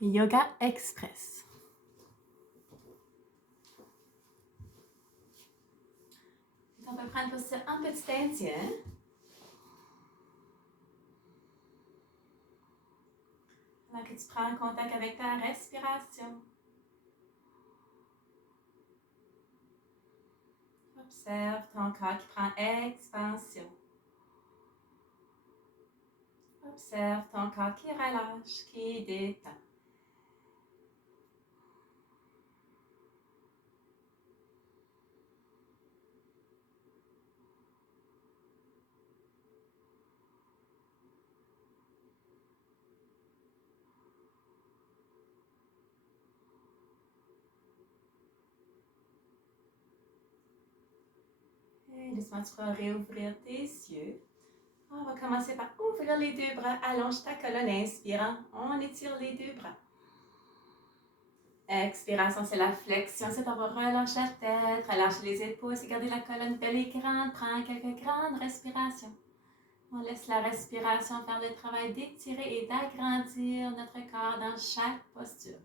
Yoga Express. On peut prendre position en petit indien. Alors que tu prends contact avec ta respiration. Observe ton corps qui prend expansion. Observe ton corps qui relâche, qui détend. Et doucement, tu vas réouvrir tes yeux. On va commencer par ouvrir les deux bras. Allonge ta colonne. Inspirant, on étire les deux bras. Expiration, c'est la flexion. C'est on va relâcher la tête, relâcher les épaules. C'est garder la colonne belle et grande. Prends quelques grandes respirations. On laisse la respiration faire le travail d'étirer et d'agrandir notre corps dans chaque posture.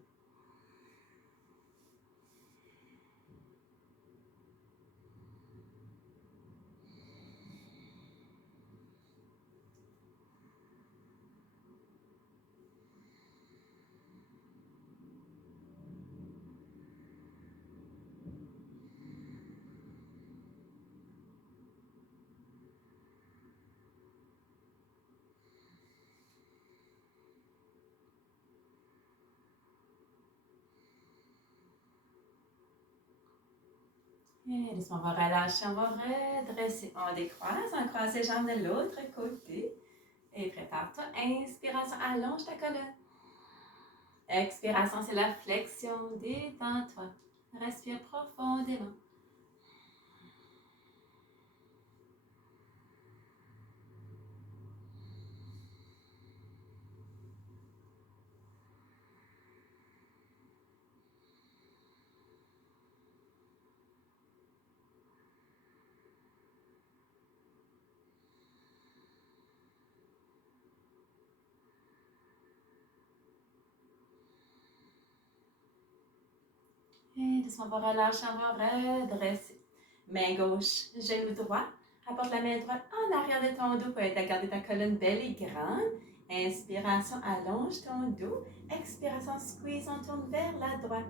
Et doucement, on va relâcher, on va redresser. On décroise, on croise les jambes de l'autre côté. Et prépare-toi. Inspiration, allonge ta colonne. Expiration, c'est la flexion. Détends-toi. Respire profondément. Et doucement, on va relâcher, on va redresser. Main gauche, genou droit. Rapporte la main droite en arrière de ton dos pour aider à garder ta colonne belle et grande. Inspiration, allonge ton dos. Expiration, squeeze, on tourne vers la droite.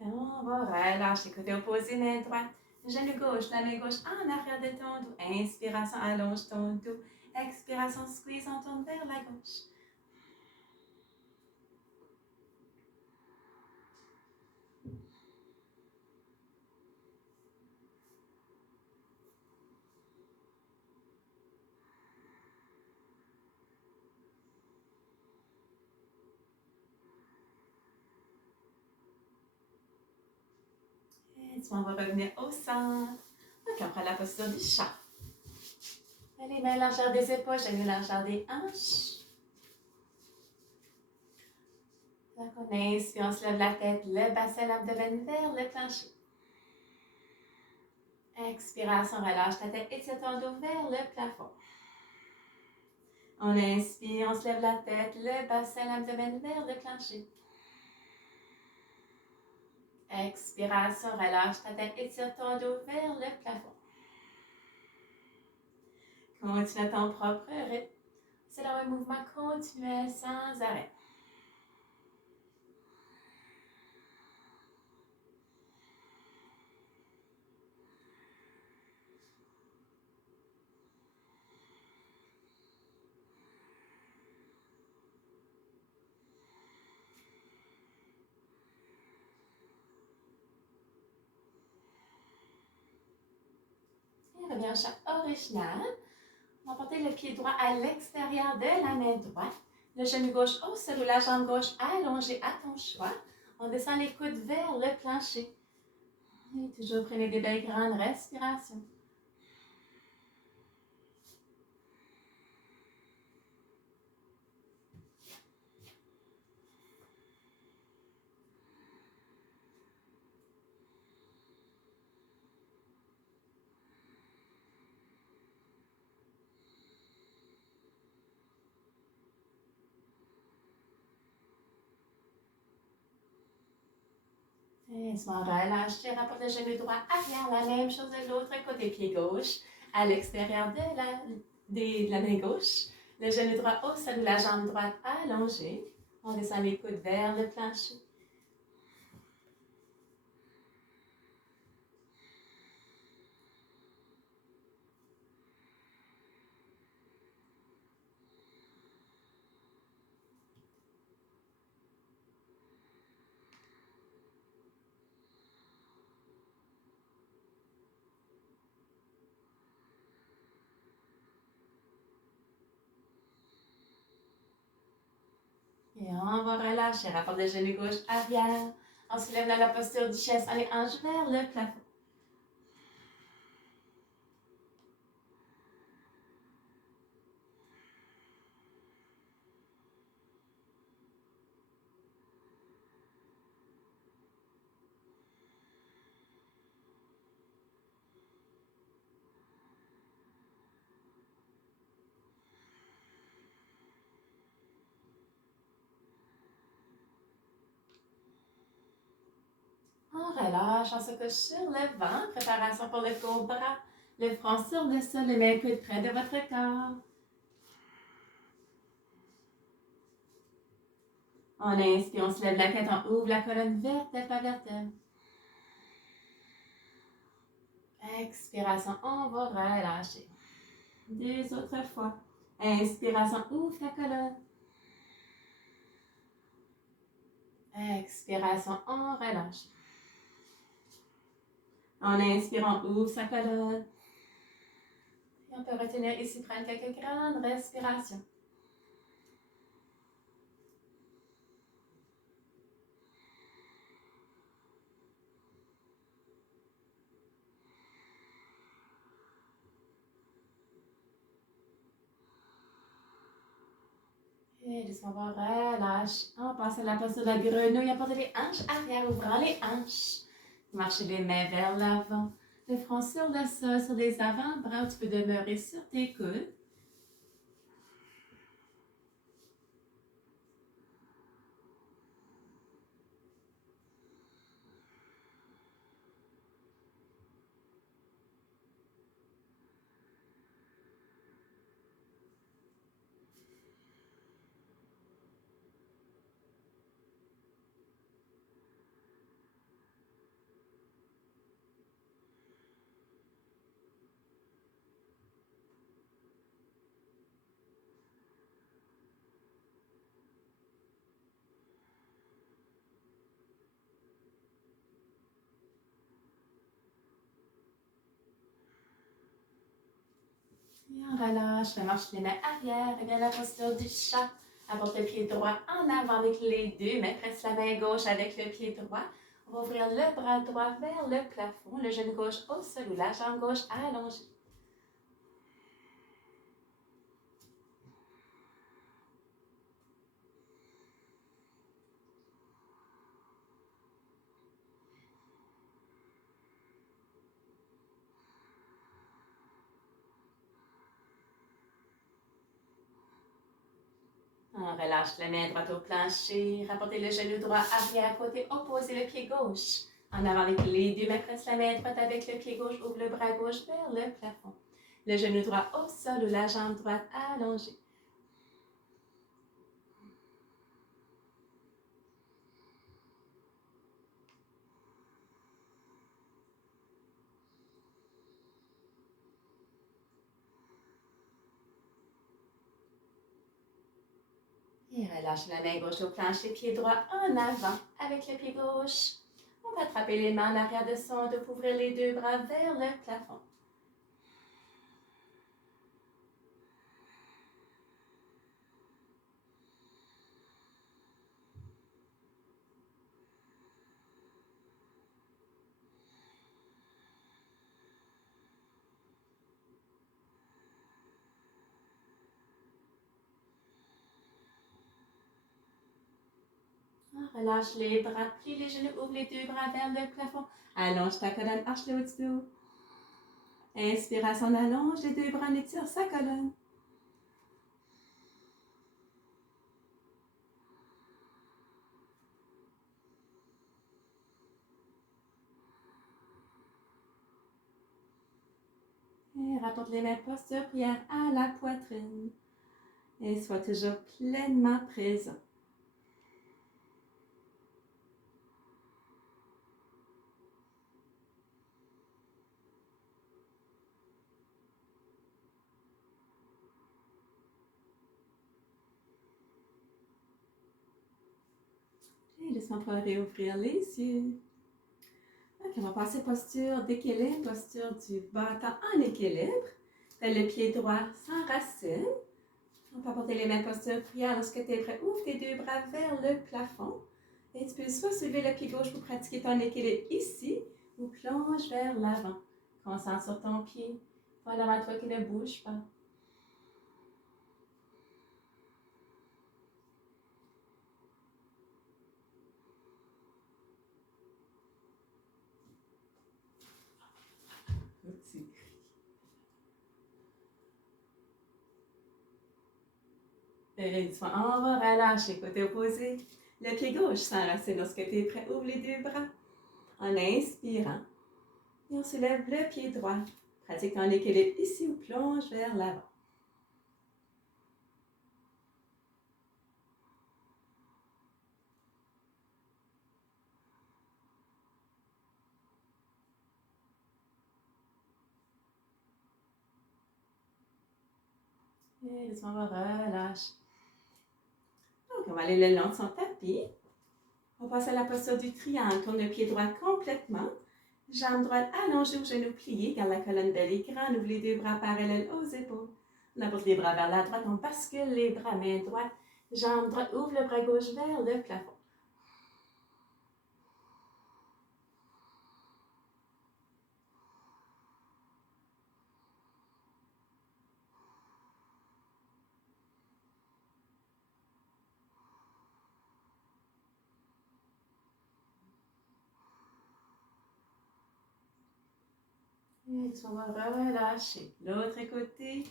On va relâcher, côté opposé, main droite. Genou gauche, la main gauche en arrière de ton dos. Inspiration, allonge ton dos. Expiration, squeeze, on tourne vers la gauche. Et on va revenir au centre. Donc, on prend la posture du chat. Les mains largeur des épaules, genoux largeur des hanches. Donc, on inspire, on se lève la tête, le bassin, l'abdomen vers le plancher. Expiration, relâche ta tête, étire ton dos vers le plafond. On inspire, on se lève la tête, le bassin, l'abdomen vers le plancher. Expiration, relâche ta tête, étire ton dos vers le plafond. Continue à ton propre rythme. C'est là un mouvement continuel sans arrêt. Et reviens au chat original. On va porter le pied droit à l'extérieur de la main droite. Le genou gauche au sol ou la jambe gauche allongée à ton choix. On descend les coudes vers le plancher. Et toujours prenez des belles grandes respirations. Et sois relâché, rapporte le genou droit arrière, la même chose de l'autre côté, pied gauche à l'extérieur de la main gauche. Le genou droit au sol, la jambe droite allongée. On descend les coudes vers le plancher. Et on va relâcher, rapporte le genou gauche arrière. On se lève dans la posture du chest, on les hanches vers le plafond. On relâche, on se couche sur le ventre. Préparation pour le cobra. Le front sur le sol, les mains coudes près de votre corps. On inspire, on se lève la tête, on ouvre la colonne vertèbre à vertèbre. Expiration, on va relâcher. Deux autres fois. Inspiration, ouvre ta colonne. Expiration, on relâche. En inspirant, ouvre sa colonne. Et on peut retenir ici, prendre quelques grandes respirations. Et doucement, on va relâcher. On passe à la posture de la grenouille. Apportez les hanches arrière, ouvrant les hanches. Marchez les mains vers l'avant. Le front sur le sol, sur les avant-bras. Tu peux demeurer sur tes coudes. Et on relâche, remarche les mains arrière, reviens à la posture du chat. Apporte le pied droit en avant avec les deux mains, presse la main gauche avec le pied droit. On va ouvrir le bras droit vers le plafond, le genou gauche au sol ou la jambe gauche allongée. On relâche la main droite au plancher, rapportez le genou droit arrière, côté opposé, le pied gauche. En avant avec les deux mains, presse la main droite avec le pied gauche, ouvre le bras gauche vers le plafond. Le genou droit au sol ou la jambe droite allongée. Et relâche la main gauche au plancher, pied droit en avant avec le pied gauche. On va attraper les mains en arrière de son dos, ouvrir les deux bras vers le plafond. Relâche les bras, plie les genoux, ouvre les deux bras vers le plafond. Allonge ta colonne, arche le haut du dos. Inspiration, allonge les deux bras, on étire sa colonne. Et rapporte les mêmes postures, prière à la poitrine. Et sois toujours pleinement présent. Et doucement pour réouvrir les yeux. Ok, on va passer posture d'équilibre, posture du bâton en équilibre. Le pied droit s'enracine. On peut apporter les mêmes postures prière lorsque tu es prêt. Ouvre tes deux bras vers le plafond. Et tu peux soit soulever le pied gauche pour pratiquer ton équilibre ici ou plonge vers l'avant. Concentre sur ton pied. Voilà devant toi qui ne bouge pas. Petit. Et une fois, on va relâcher côté opposé. Le pied gauche s'enracine lorsque tu es prêt. Ouvre les deux bras en inspirant. Et on soulève le pied droit. Pratique ton équilibre ici ou plonge vers l'avant. Et on va relâcher. Donc, on va aller le long de son tapis. On passe à la posture du triangle. Tourne le pied droit complètement. Jambe droite allongée aux genoux pliés. Garde la colonne belle et grande. Ouvre les deux bras parallèles aux épaules. On apporte les bras vers la droite. On bascule les bras, main droite. Jambe droite. Ouvre le bras gauche vers le plafond. Et on va relâcher. L'autre côté.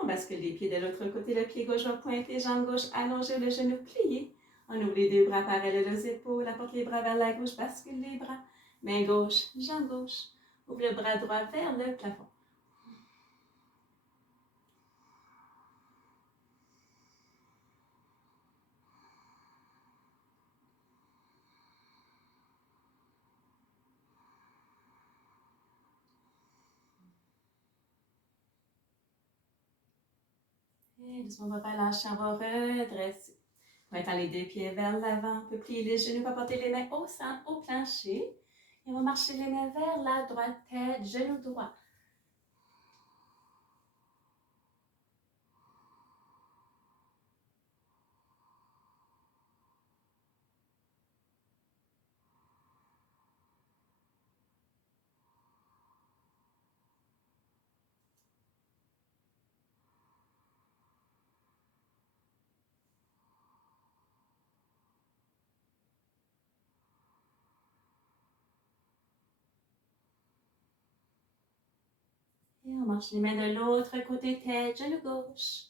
On bascule les pieds de l'autre côté. Le pied gauche va pointer, jambe gauche allongée, le genou plié. On ouvre les deux bras parallèles aux épaules. Apporte les bras vers la gauche, bascule les bras. Main gauche, jambe gauche. Ouvre le bras droit vers le plafond. Et on va relâcher, on va redresser. Pointant les deux pieds vers l'avant. On peut plier les genoux, on va porter les mains au centre, au plancher. Et on va marcher les mains vers la droite, tête, genou droit. Et on marche les mains de l'autre côté, tête, genou gauche.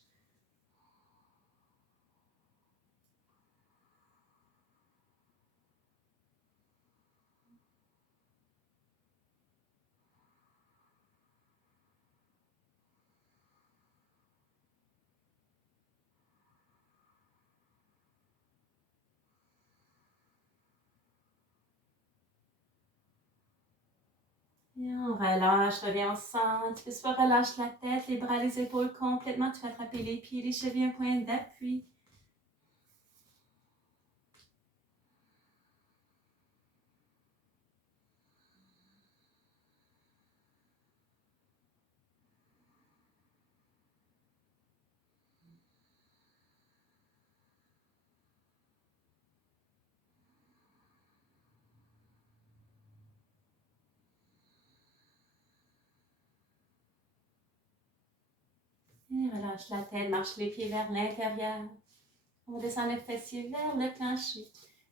Et on relâche, reviens au centre. Tu peux soit relâche la tête, les bras, les épaules complètement. Tu peux attraper les pieds, les chevilles, un point d'appui. Et relâche la tête, marche les pieds vers l'intérieur. On descend le fessier vers le plancher.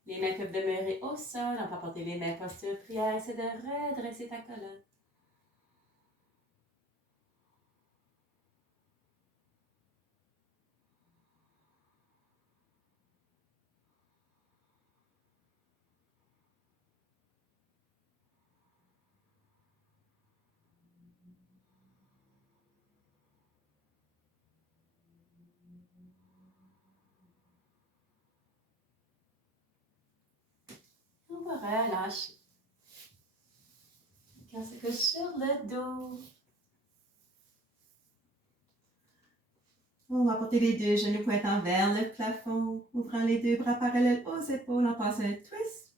Les mains peuvent demeurer au sol. On peut apporter les mains posture prière. Essaie de redresser ta colonne. On va relâcher. Quand se couche sur le dos. On va porter les deux genoux pointant vers le plafond, ouvrant les deux bras parallèles aux épaules en passant un twist.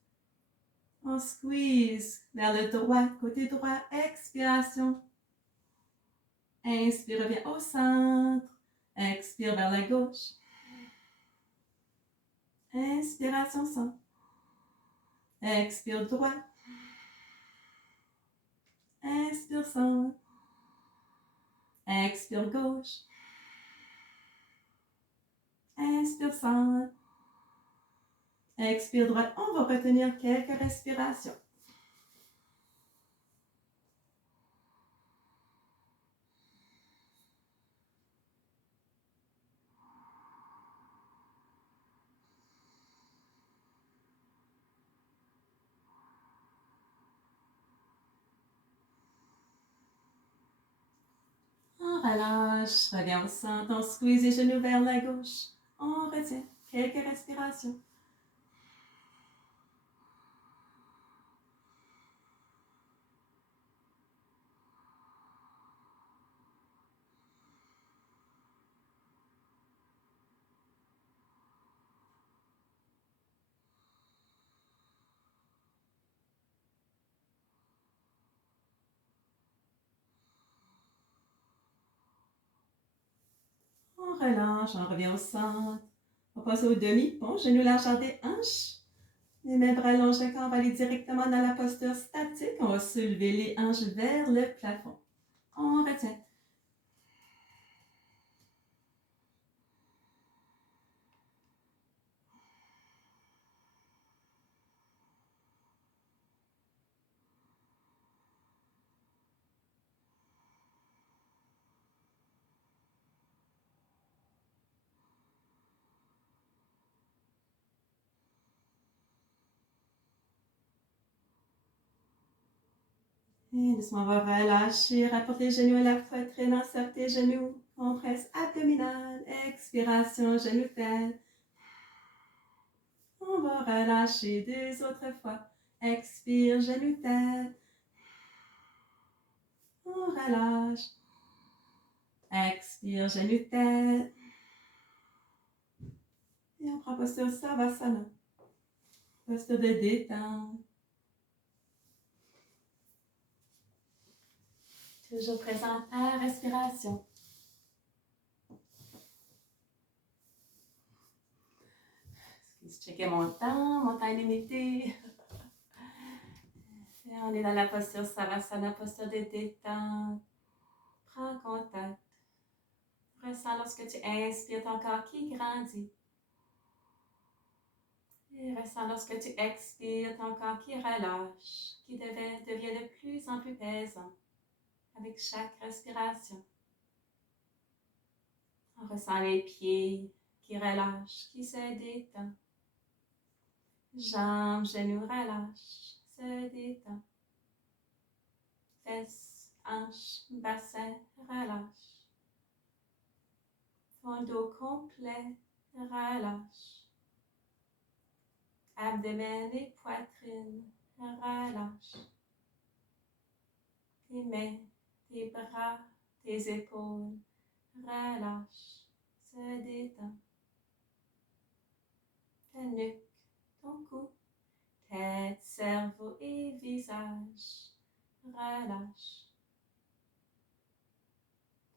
On squeeze vers le droit, côté droit, expiration. Inspire, reviens au centre. Expire vers la gauche. Inspiration centre. Expire droit. Inspire centre. Expire gauche. Inspire centre. Expire droite. On va retenir quelques respirations. On relâche, reviens au centre, on squeeze les genoux vers la gauche. On retient quelques respirations. On relâche, on revient au centre. On passe au demi-pont, genoux largeur des hanches. Les mains bras allongés, on va aller directement dans la posture statique. On va soulever les hanches vers le plafond. On retient. Et doucement, on va relâcher, rapporte les genoux à la poitrine, enserre tes genoux. Compresse abdominale, expiration, genoux tête. On va relâcher deux autres fois. Expire, genoux tête. On relâche. Expire, genoux tête. Et on prend posture Savasana. Posture de détente. Toujours présente à la respiration. Checker mon temps limité. Et on est dans la posture Savasana, posture de détente. Prends contact. Ressens lorsque tu inspires ton corps qui grandit. Et ressens lorsque tu expires ton corps qui relâche, qui devient de plus en plus pesant avec chaque respiration. On ressent les pieds qui relâchent, qui se détendent. Jambes, genoux relâchent, se détendent. Fesses, hanches, bassin relâchent. Ton dos complet relâche. Abdomen et poitrine relâchent. Tes mains, tes bras, tes épaules relâchent, se détendent. Ta nuque, ton cou, tête, cerveau et visage relâchent.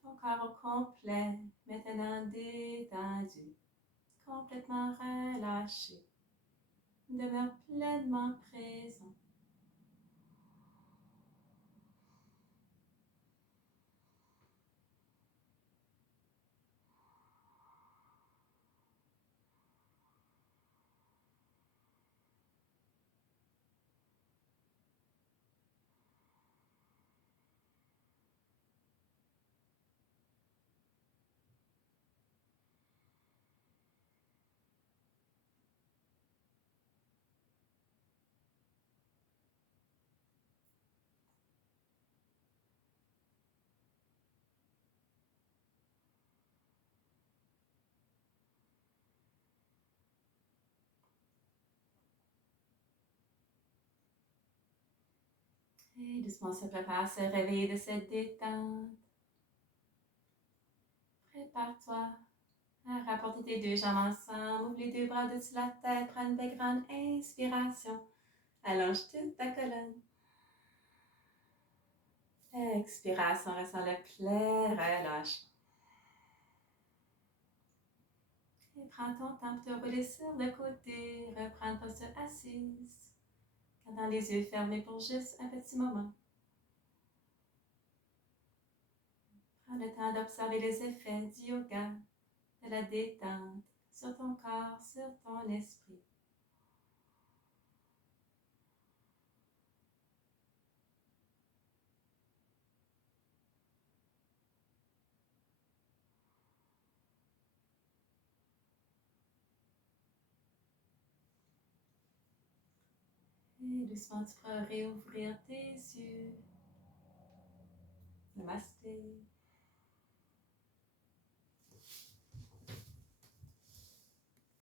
Ton corps au complet, maintenant détendu, complètement relâché. Demeure pleinement présent. Et doucement se prépare à se réveiller de cette détente. Prépare-toi à rapporter tes deux jambes ensemble. Ouvre les deux bras au-dessus de la tête. Prends une belle grande inspiration. Allonge toute ta colonne. Expiration, ressens le plein relâche. Et prends ton temps pour te rouler sur le côté. Reprends ta posture assise. Gardant les yeux fermés pour juste un petit moment. Prends le temps d'observer les effets du yoga, de la détente sur ton corps, sur ton esprit. Et doucement, tu pourras réouvrir tes yeux. Namasté.